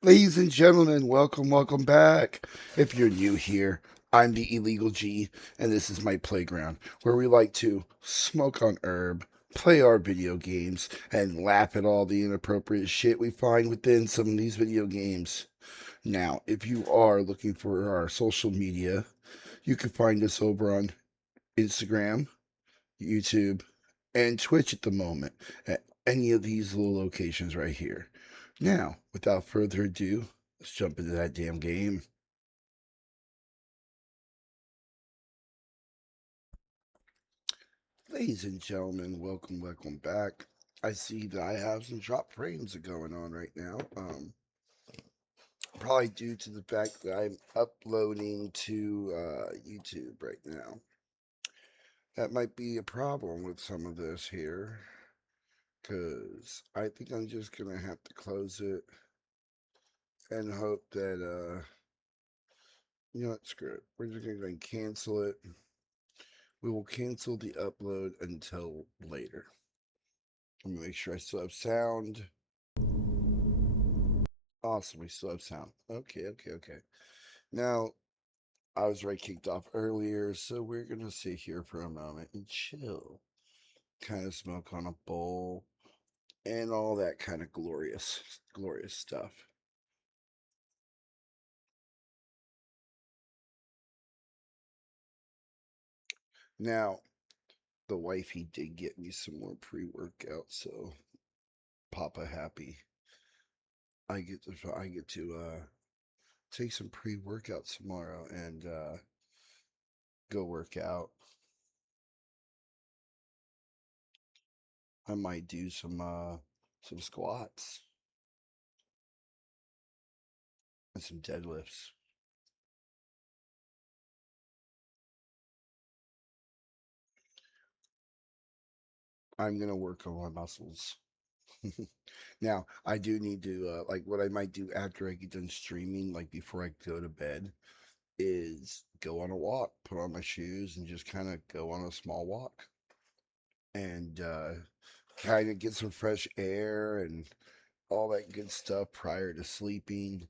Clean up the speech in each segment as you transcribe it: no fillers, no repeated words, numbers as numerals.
Ladies and gentlemen, welcome back. If you're new here, I'm the Illegal G, and this is my playground where we like to smoke on herb, play our video games, and laugh at all the inappropriate shit we find within some of these video games. Now, if you are looking for our social media, you can find us over on Instagram, YouTube, and Twitch at the moment at any of these little locations right here. Now, without further ado, let's jump into that damn game. Ladies and gentlemen, welcome back. I see that I have some drop frames going on right now. Probably due to the fact that I'm uploading to YouTube right now. That might be a problem with some of this here, because I think I'm just gonna have to close it and hope that you know what, screw it. We're just gonna go and cancel it. We will cancel the upload until later. Let me make sure I still have sound. Awesome, we still have sound. Okay. Now, I was right kicked off earlier, so we're gonna sit here for a moment and chill. Kind of smoke on a bowl and all that kind of glorious stuff. Now, the wifey did get me some more pre-workout, so Papa happy. I get to take some pre-workout tomorrow and go work out. I might do some squats and some deadlifts. I'm gonna work on my muscles. Now, I do need to like what I might do after I get done streaming, like before I go to bed, is go on a walk, put on my shoes, and just kind of go on a small walk and kind of get some fresh air and all that good stuff prior to sleeping.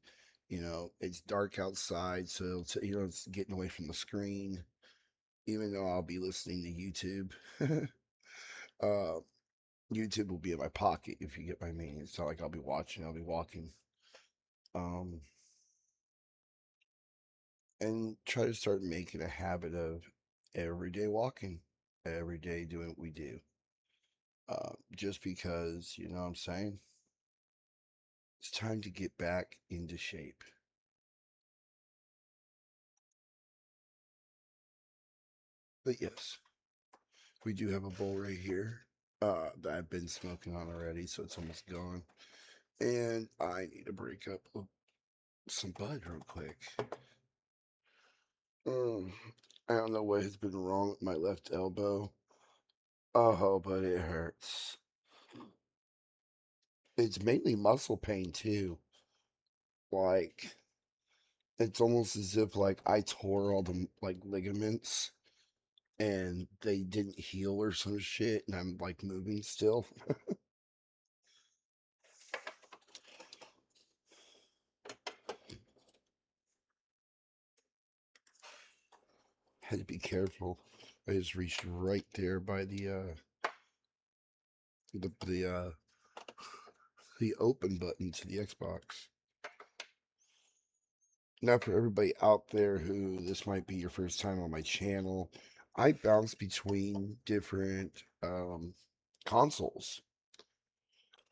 You know, it's dark outside, so it's getting away from the screen. Even though I'll be listening to YouTube, uh, YouTube will be in my pocket if you get my meaning. It's not like I'll be watching; I'll be walking. Um, and try to start making a habit of everyday walking, every day doing what we do. Just because, you know what I'm saying? It's time to get back into shape. But yes, we do have a bowl right here that I've been smoking on already, so it's almost gone. And I need to break up some bud real quick. Um, I don't know what has been wrong with my left elbow. Oh, but it hurts. It's mainly muscle pain too. Like it's almost as if like I tore all the like ligaments and they didn't heal or some shit, and I'm like moving still. Had to be careful. I just reached right there by the the open button to the Xbox. Now, for everybody out there who this might be your first time on my channel, I bounce between different consoles.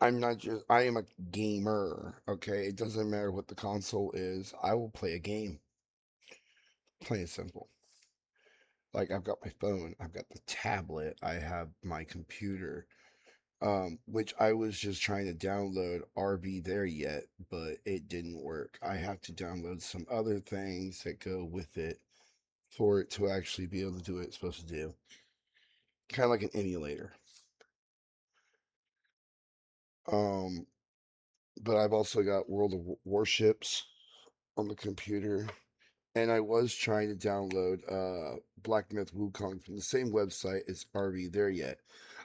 I am a gamer, okay? It doesn't matter what the console is, I will play a game. Plain and simple. Like, I've got my phone, I've got the tablet, I have my computer, which I was just trying to download RV there yet, but it didn't work. I have to download some other things that go with it for it to actually be able to do what it's supposed to do. Kind of like an emulator. Um, but I've also got World of Warships on the computer, and I was trying to download Black Myth Wukong from the same website as RV There Yet.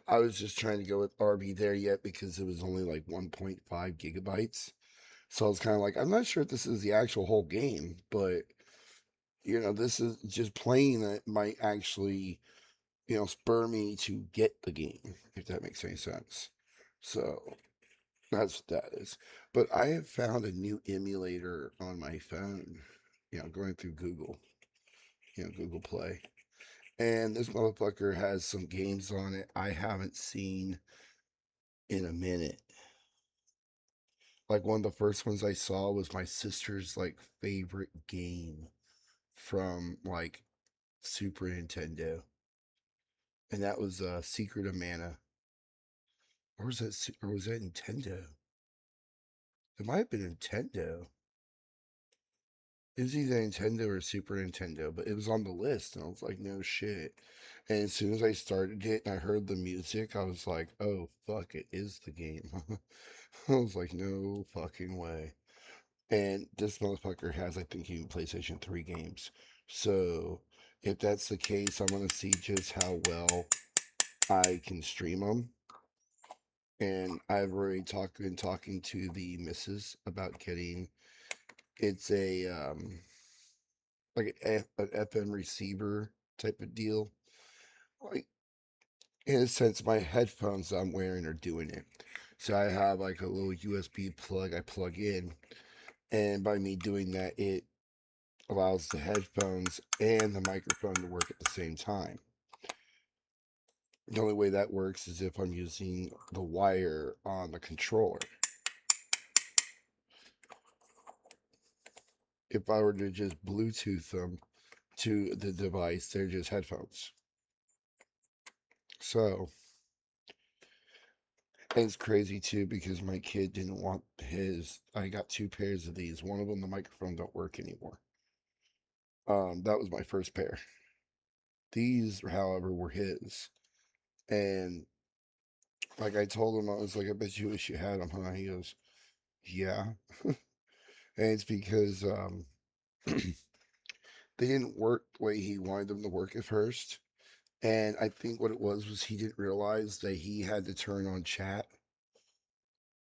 I was just trying to go with RV There Yet because it was only like 1.5 gigabytes. So it's kind of like, I'm not sure if this is the actual whole game, but this is just playing it might actually, spur me to get the game, if that makes any sense. So that's what that is. But I have found a new emulator on my phone, going through Google, Google Play. And this motherfucker has some games on it I haven't seen in a minute. Like one of the first ones I saw was my sister's like favorite game from like Super Nintendo, and that was Secret of Mana. Or was that or was that Nintendo? It might have been Nintendo. It was either Nintendo or Super Nintendo, but it was on the list, and I was like, no shit. And as soon as I started it and I heard the music, I was like, oh fuck, it is the game. I was like, no fucking way. And this motherfucker has, I think, even PlayStation 3 games. So if that's the case, I want to see just how well I can stream them. And I've already been talking to the missus about getting it's a like an FM receiver type of deal. Like in a sense, my headphones I'm wearing are doing it. So I have like a little USB plug I plug in, and by me doing that, it allows the headphones and the microphone to work at the same time. The only way that works is if I'm using the wire on the controller. If I were to just Bluetooth them to the device, they're just headphones. So, and it's crazy too because my kid didn't want his. I got two pairs of these. One of them, the microphone don't work anymore. That was my first pair. These, however, were his. And like I told him, I was like, I bet you wish you had them, huh? He goes, yeah. And it's because they didn't work the way he wanted them to work at first. And I think what it was he didn't realize that he had to turn on chat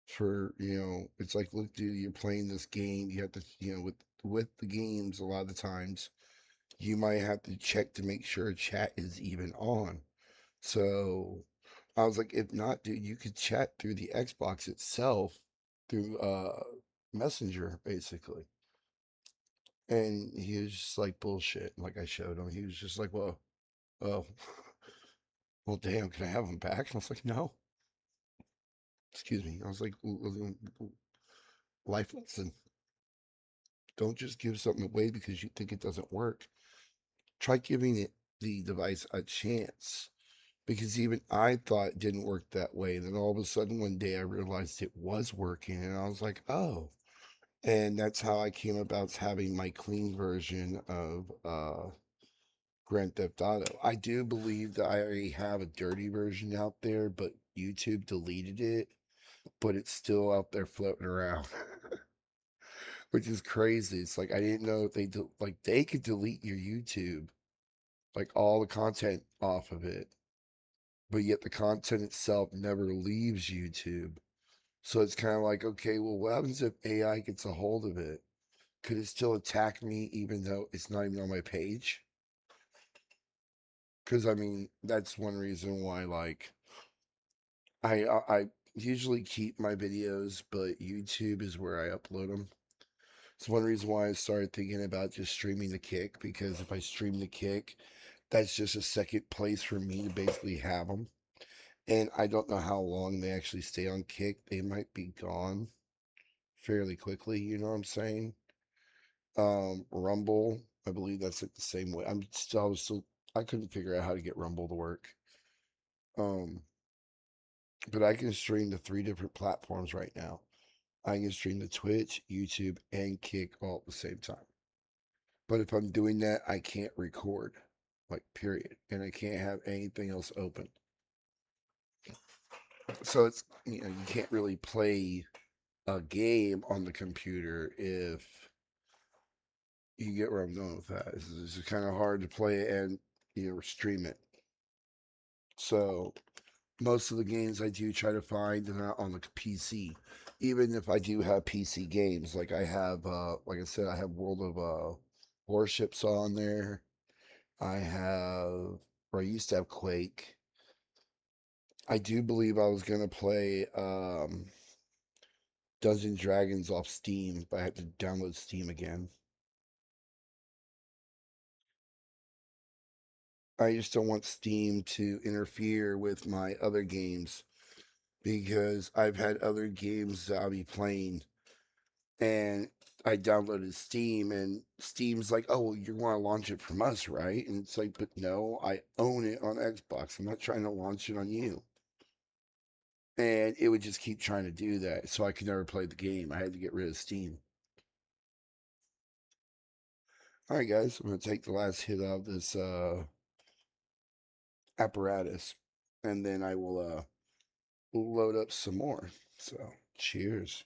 for, it's like, look, dude, you're playing this game. You have to, with the games, a lot of the times you might have to check to make sure chat is even on. So I was like, if not, dude, you could chat through the Xbox itself through Messenger, basically. And he was just like, bullshit. Like I showed him, he was just like, well, oh, well, damn, can I have them back? And I was like, no, excuse me. I was like, life lesson. Don't just give something away because you think it doesn't work. Try giving it the device a chance. Because even I thought it didn't work that way. And then all of a sudden one day I realized it was working and I was like, oh. And that's how I came about having my clean version of Grand Theft Auto. I do believe that I already have a dirty version out there, but YouTube deleted it, but it's still out there floating around, which is crazy. It's like I didn't know if like they could delete your YouTube, like all the content off of it, but yet the content itself never leaves YouTube. So it's kind of like, okay, well, what happens if AI gets a hold of it? Could it still attack me even though it's not even on my page? Because I mean, that's one reason why, like, I usually keep my videos, but YouTube is where I upload them. It's one reason why I started thinking about just streaming the Kick, because if I stream the Kick, that's just a second place for me to basically have them. And I don't know how long they actually stay on Kick. They might be gone fairly quickly, you know what I'm saying? Rumble, I believe that's it the same way. I couldn't figure out how to get Rumble to work. Um, but I can stream to three different platforms right now. I can stream to Twitch, YouTube, and Kick all at the same time. But if I'm doing that, I can't record, like, period. And I can't have anything else open. So it's, you can't really play a game on the computer if you get where I'm going with that. It's kind of hard to play it and, stream it. So most of the games I do try to find are not on the PC. even if I do have PC games, like I have, like I said, I have World of Warships on there. I have, or I used to have Quake. I do believe I was gonna play Dungeons and Dragons off Steam, but I had to download Steam again. I just don't want Steam to interfere with my other games because I've had other games that I'll be playing and I downloaded Steam and Steam's like, oh, well, you want to launch it from us, right? And it's like, but no, I own it on Xbox. I'm not trying to launch it on you. And it would just keep trying to do that. So I could never play the game. I had to get rid of Steam. All right, guys, I'm going to take the last hit of this apparatus and then I will load up some more. So, cheers.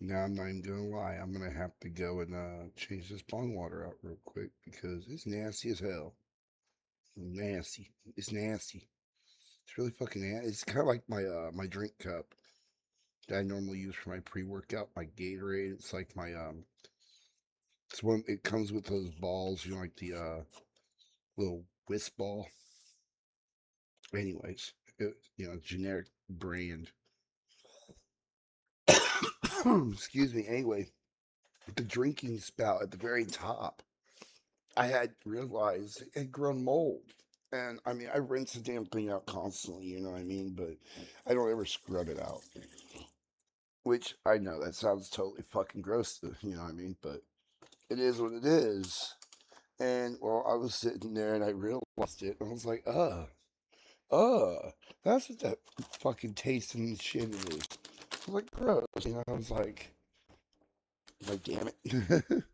Now I'm not even gonna lie. I'm gonna have to go and change this bong water out real quick because it's nasty as hell. Nasty. It's nasty. It's really fucking nasty. It's kind of like my drink cup that I normally use for my pre-workout, my Gatorade. It's like my it's one. It comes with those balls, you know, like the little whisk ball. Anyways, generic brand. Excuse me. Anyway, the drinking spout at the very top, I had realized it had grown mold. And I mean, I rinse the damn thing out constantly, you know what I mean? But I don't ever scrub it out. Which I know that sounds totally fucking gross, you know what I mean? But it is what it is. And well, I was sitting there and I realized it. And I was like, that's what that fucking taste and shit is. I was like, gross. You know, I was like, damn it.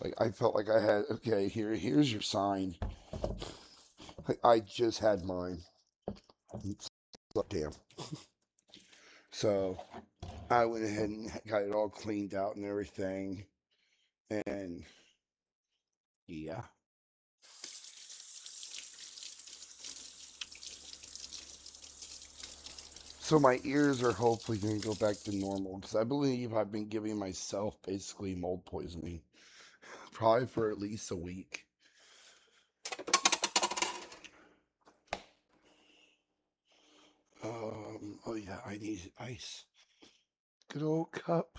Like I felt like I had okay, here's your sign. Like, I just had mine. It's like, damn. So I went ahead and got it all cleaned out and everything. And yeah. So my ears are hopefully going to go back to normal because I believe I've been giving myself basically mold poisoning probably for at least a week. Oh yeah, I need ice. Good old cup.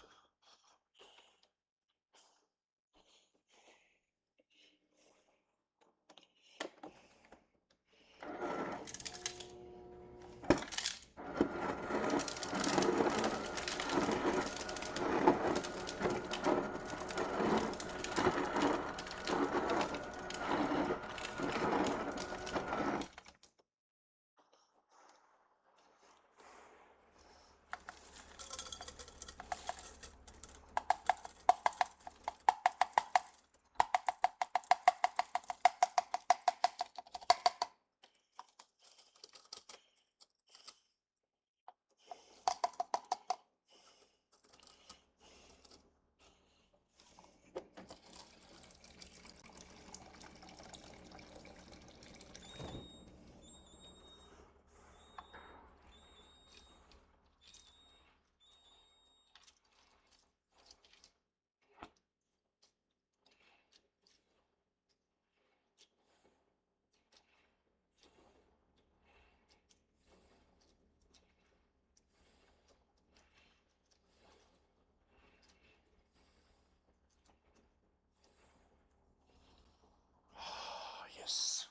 Oh, yes.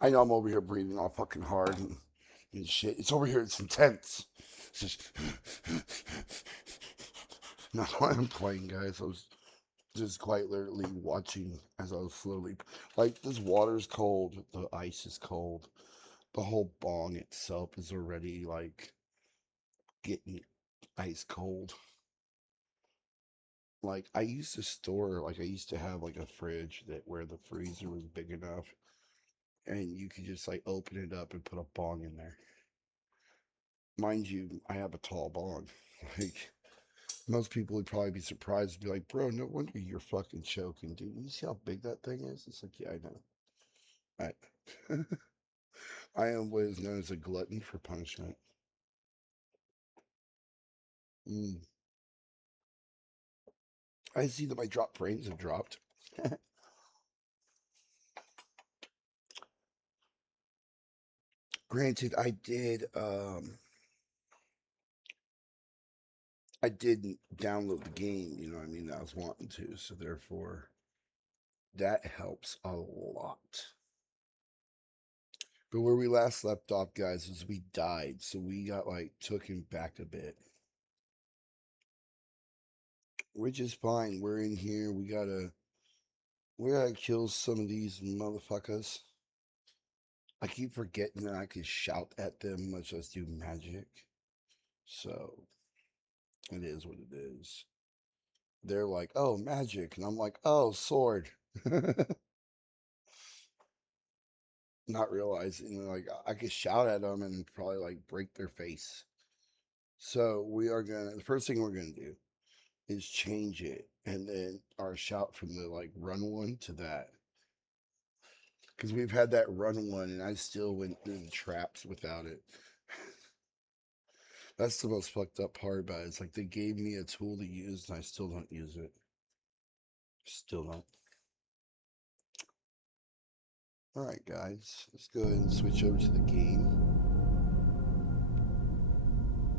I know I'm over here breathing all fucking hard and shit. It's over here. It's intense. It's just not why I'm playing, guys. I was just quite literally watching as I was slowly like this water's cold, the ice is cold, The whole bong itself is already like getting ice cold. Like I used to store, like I used to have like a fridge that where the freezer was big enough and you could just like open it up and put a bong in there. Mind you, I have a tall bong. Like most people would probably be surprised and be like, bro, no wonder you're fucking choking, dude. You see how big that thing is? It's like, yeah, I know. I am what is known as a glutton for punishment. Mm. I see that my drop frames have dropped. Granted, I didn't download the game, you know what I mean? I was wanting to, so therefore that helps a lot. But where we last left off, guys, was we died, so we got like taken back a bit. Which is fine. We're in here. We gotta kill some of these motherfuckers. I keep forgetting that I can shout at them, much less do magic. So it is what it is. They're like, oh, magic. And I'm like, oh, sword. Not realizing, like, I could shout at them and probably, like, break their face. So the first thing we're gonna do is change it. And then our shout from the, like, run one to that. Because we've had that run one and I still went through the traps without it. That's the most fucked up part about it. It's like they gave me a tool to use and I still don't use it. Still don't. Alright, guys. Let's go ahead and switch over to the game.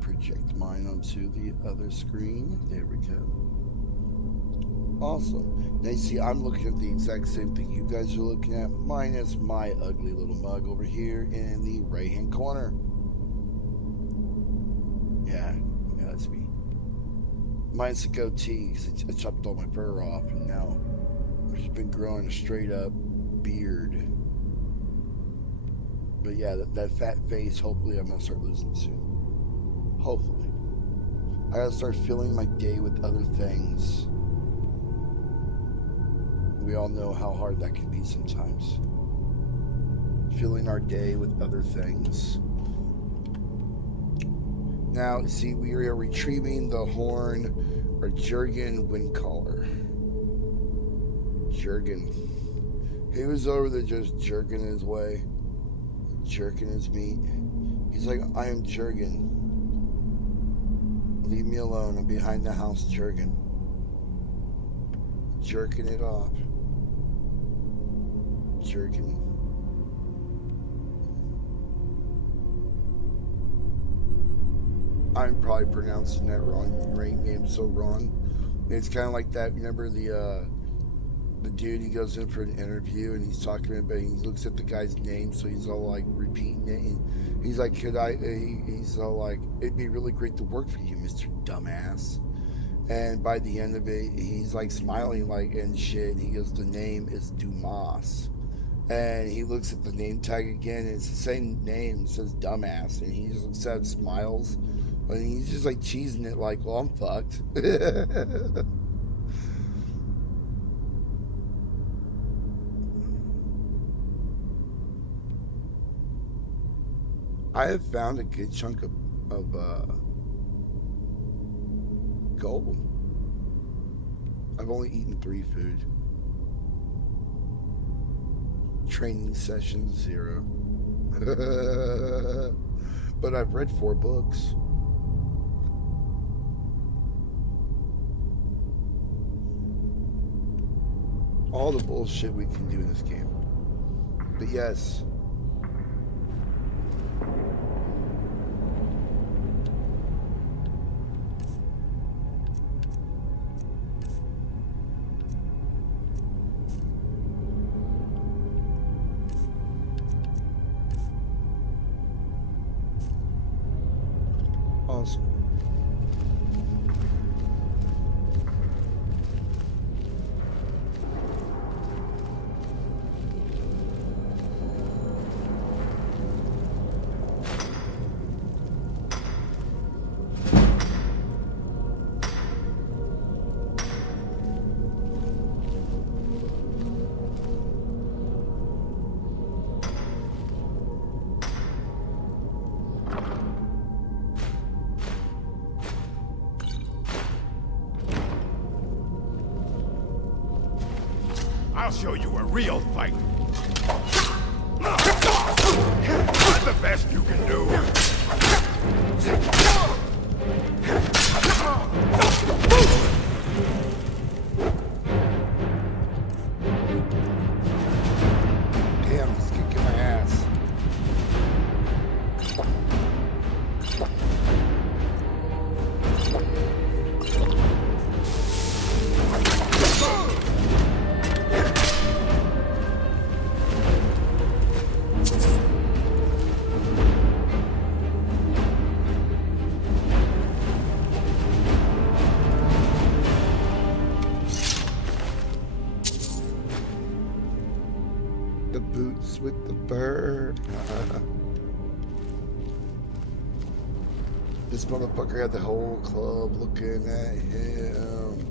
Project mine onto the other screen. There we go. Awesome. Now you see I'm looking at the exact same thing you guys are looking at, minus my ugly little mug over here in the right hand corner. Yeah, that's me. Mine's a goatee because I chopped all my fur off and now I've just been growing a straight up beard. But yeah, that fat face, hopefully I'm going to start losing soon. Hopefully. I gotta start filling my day with other things. We all know how hard that can be sometimes. Filling our day with other things. Now, see, we are retrieving the horn or Jurgen Windcaller. Jurgen. He was over there just jerking his way, jerking his meat. He's like, I am Jurgen. Leave me alone. I'm behind the house jerking. Jerking it off. Jerking. I'm probably pronouncing that wrong. Right name so wrong. It's kind of like that. Remember the dude? He goes in for an interview and he's talking about. He looks at the guy's name, so he's all like repeating it. And he's like, "Could I?" He's all like, "It'd be really great to work for you, Mister Dumbass." And by the end of it, he's like smiling like and shit. He goes, "The name is Dumas." And he looks at the name tag again, and it's the same name. It says dumbass, and he just looks at it, smiles, and he's just like cheesing it, like, "Well, I'm fucked." I have found a good chunk of gold. I've only eaten 3 food. Training session 0. But I've read 4 books. All the bullshit we can do in this game. But yes. Awesome. I'll show you a real fight. That's the best you can do. Damn, he's kicking my ass. The boots with the bird. This motherfucker had the whole club looking at him.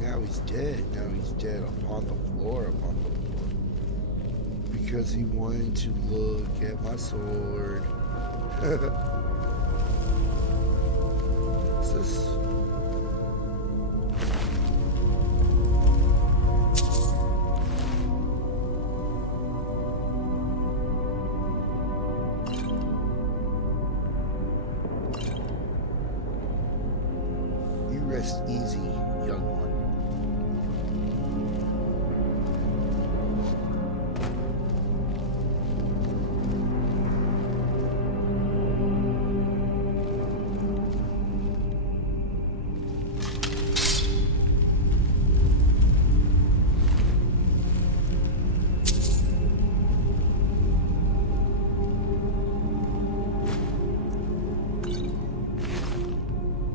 Now he's dead. Now he's dead upon the floor. Upon the floor. Because he wanted to look at my sword. What's this? Rest easy, young one.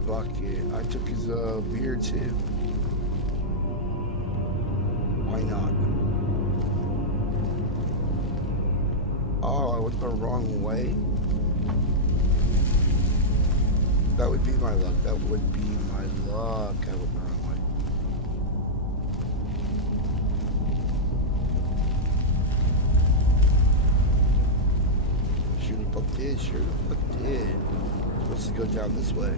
Fuck it. I took his beer too. Why not? Oh, I went the wrong way? That would be my luck. That would be my luck. I went the wrong way. Sure the fuck did. Sure the fuck did. Supposed to go down this way.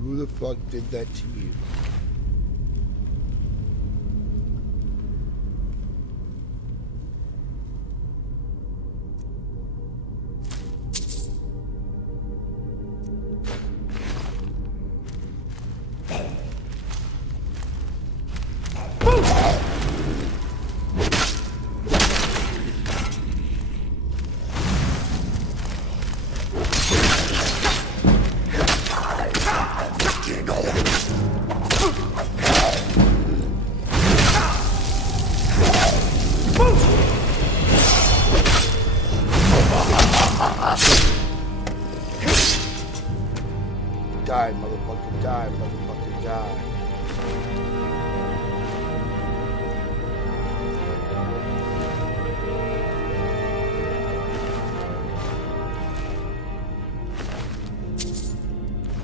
Who the fuck did that to you? Die, motherfucker, die, motherfucker, die.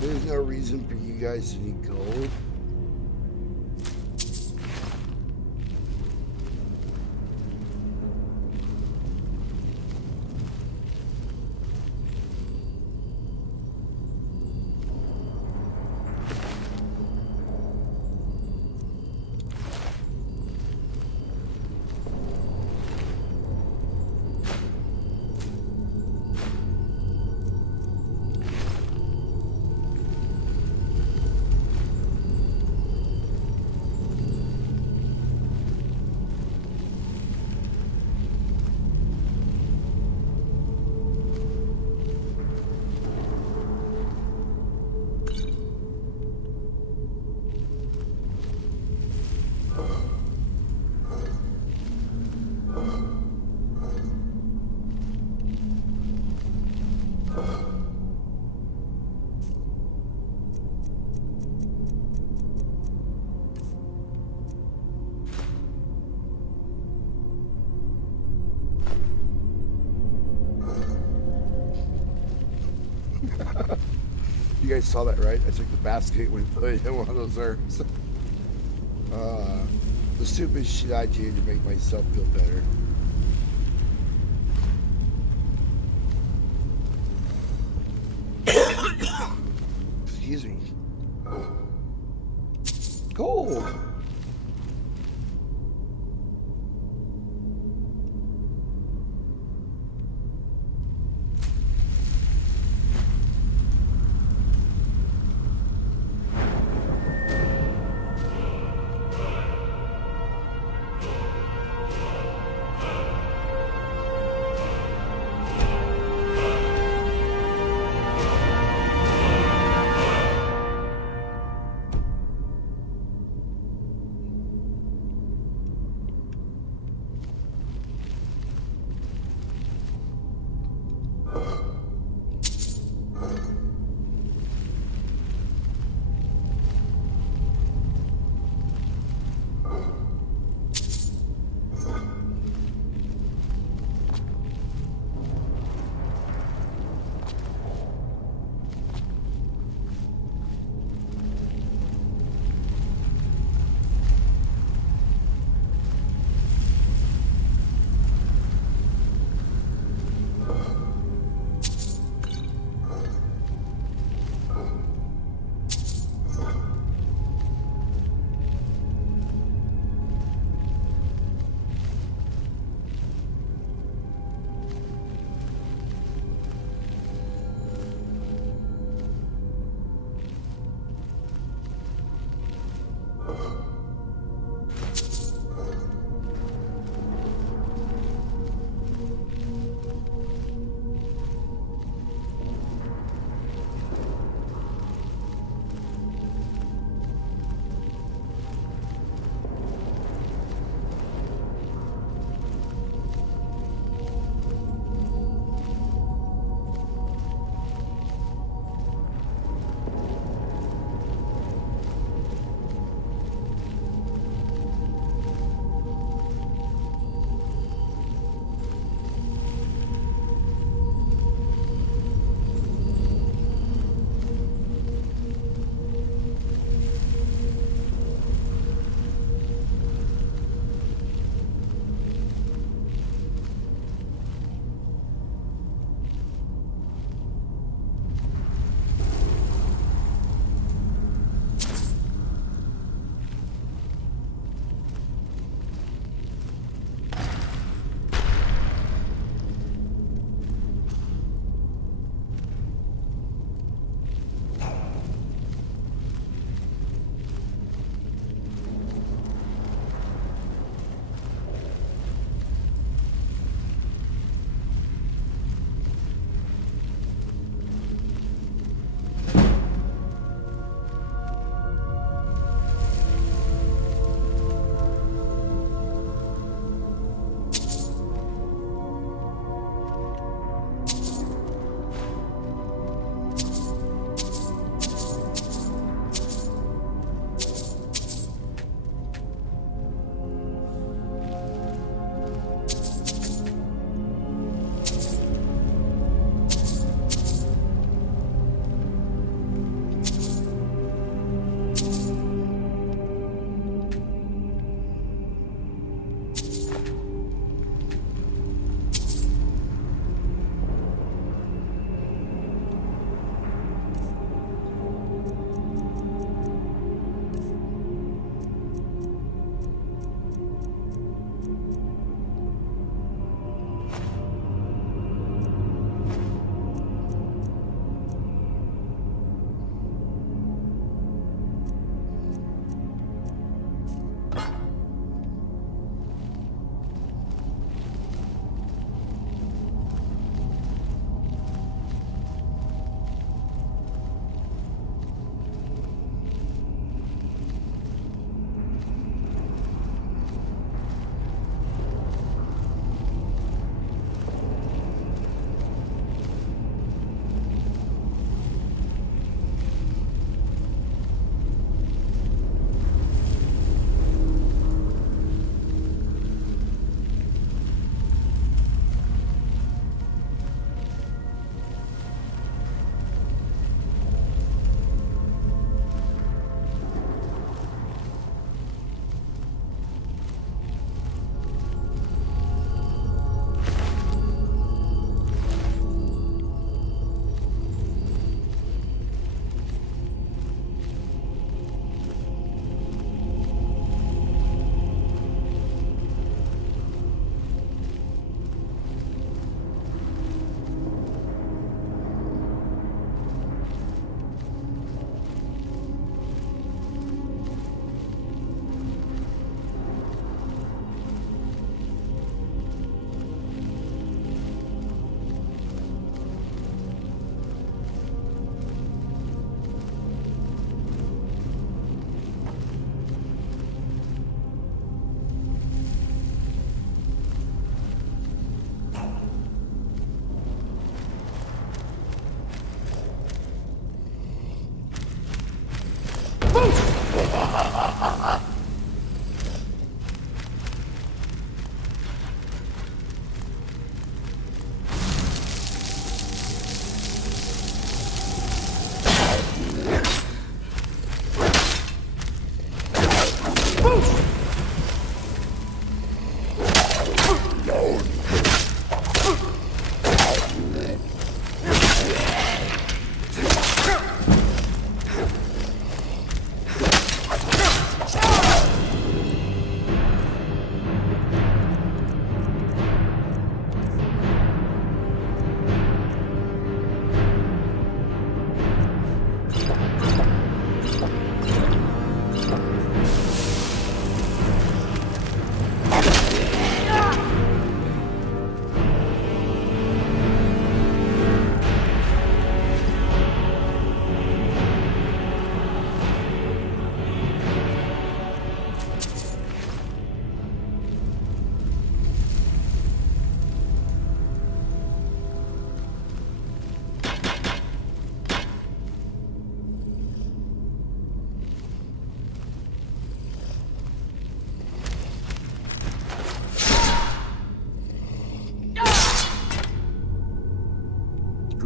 There's no reason for you guys to need gold. guys saw that, right? I took the basket when put it in one of those herbs. Uh, the stupid shit I do to make myself feel better. Excuse me. Gold.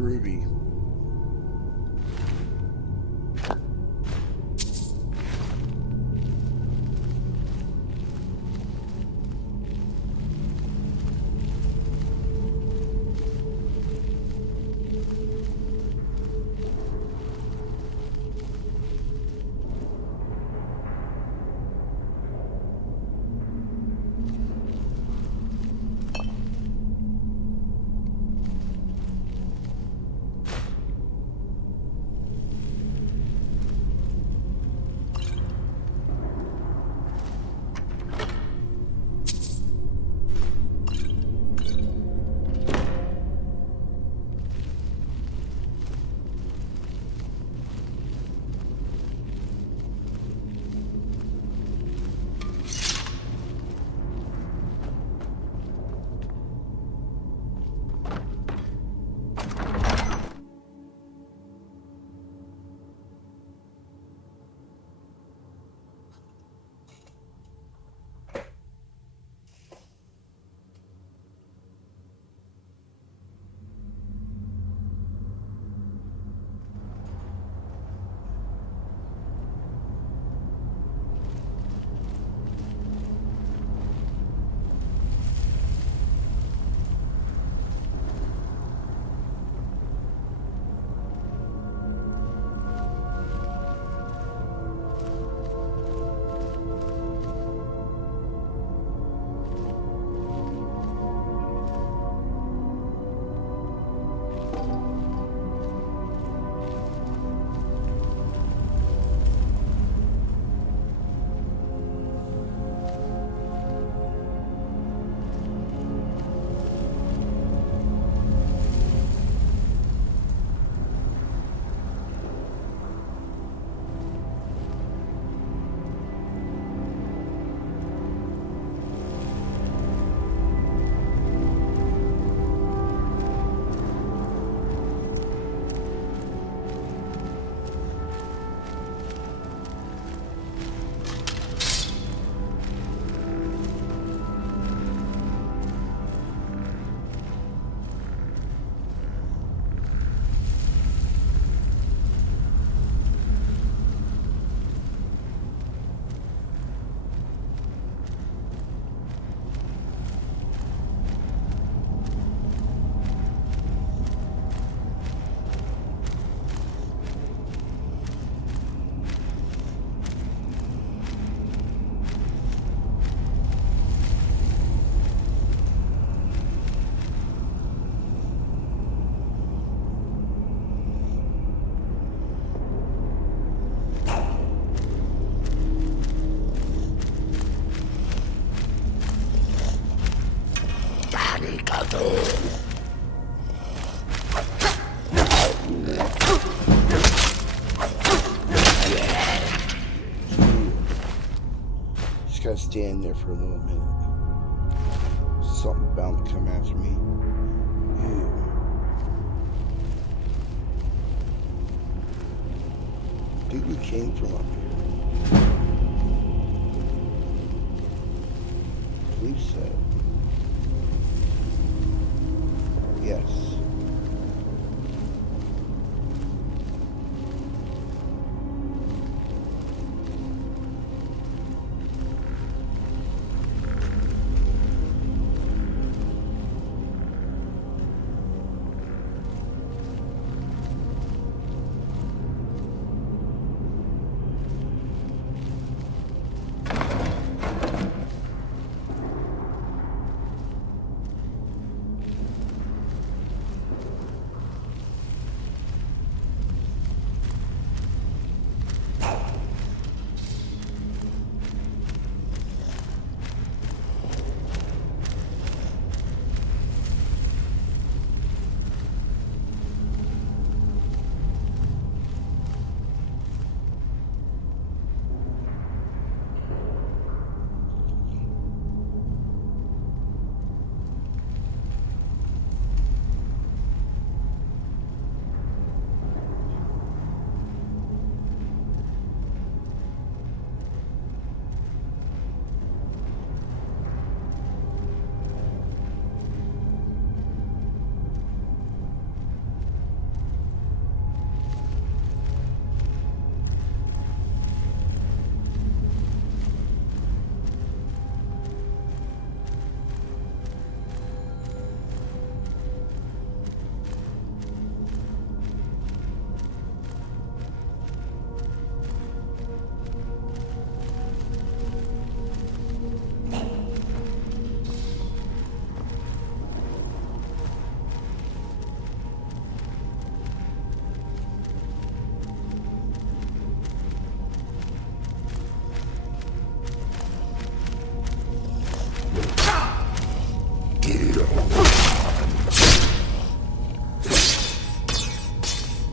groovy. Just gotta stand there for a little minute. Something bound to come after me. Ew. I think we came from up here. I believe so. Yes.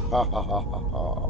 Ha ha ha ha ha.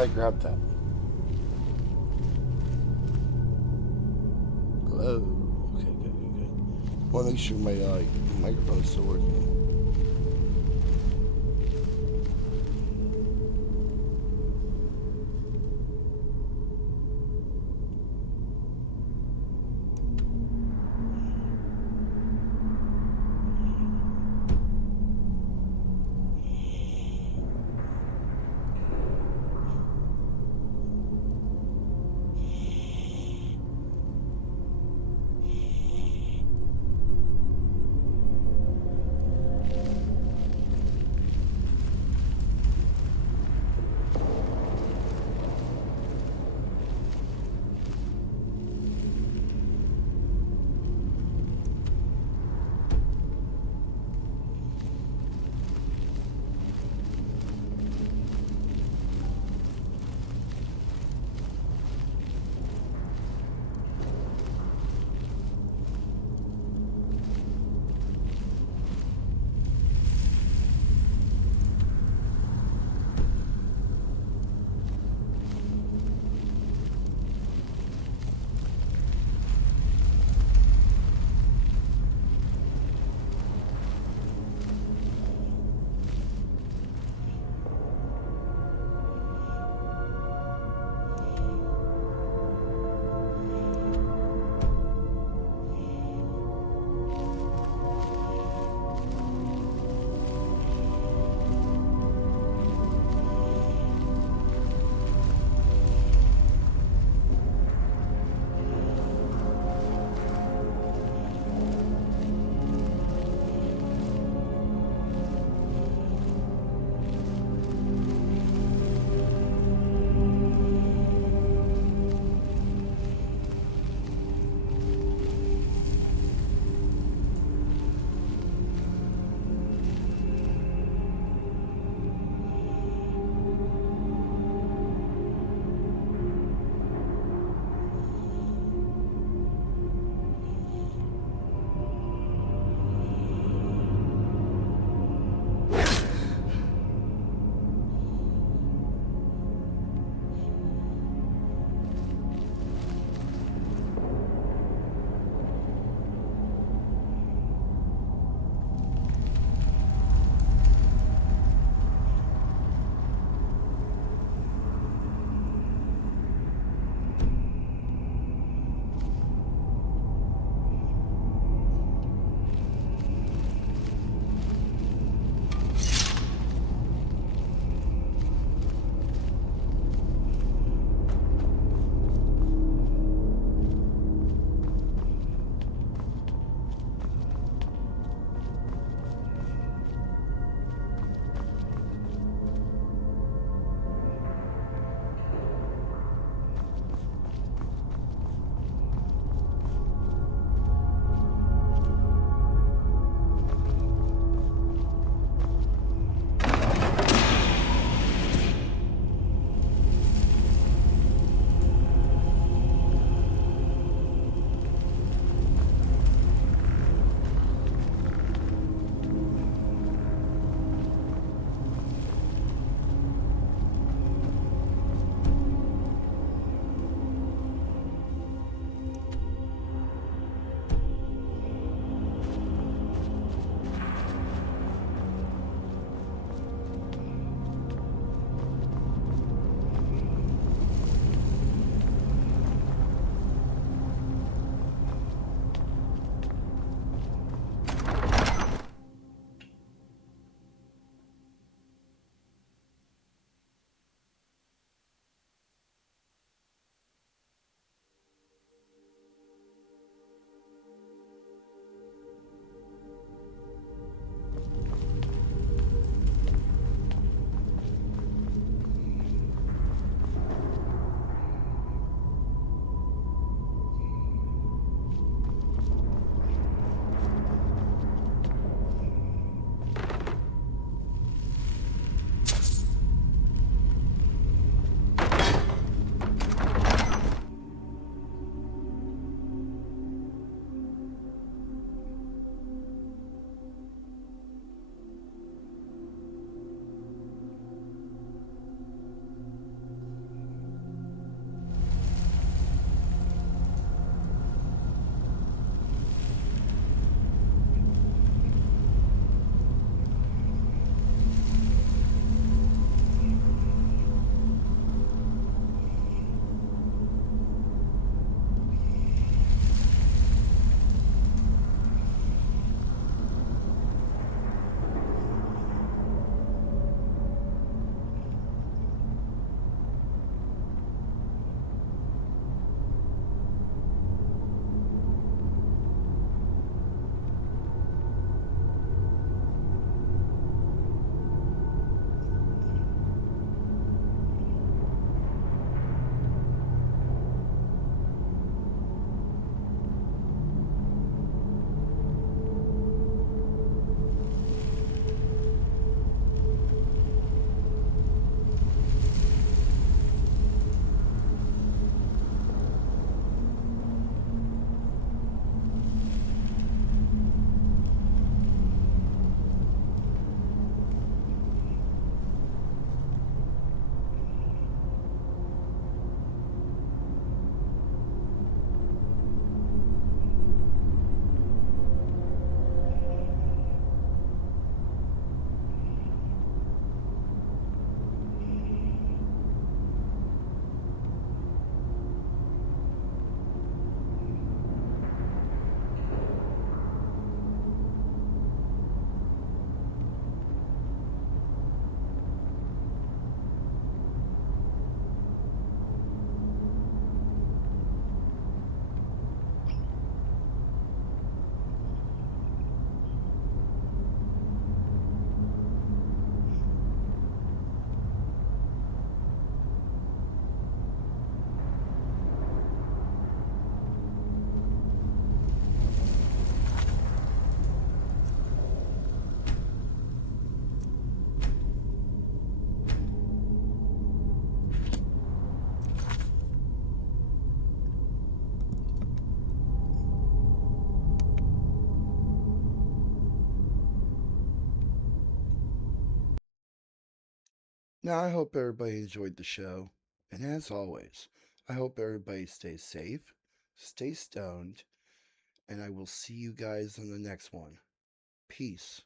I grabbed that. Hello. Okay, good, good, good. Want to make sure my microphone is still working. Now, I hope everybody enjoyed the show. And as always, I hope everybody stays safe, stay stoned, and I will see you guys on the next one. Peace.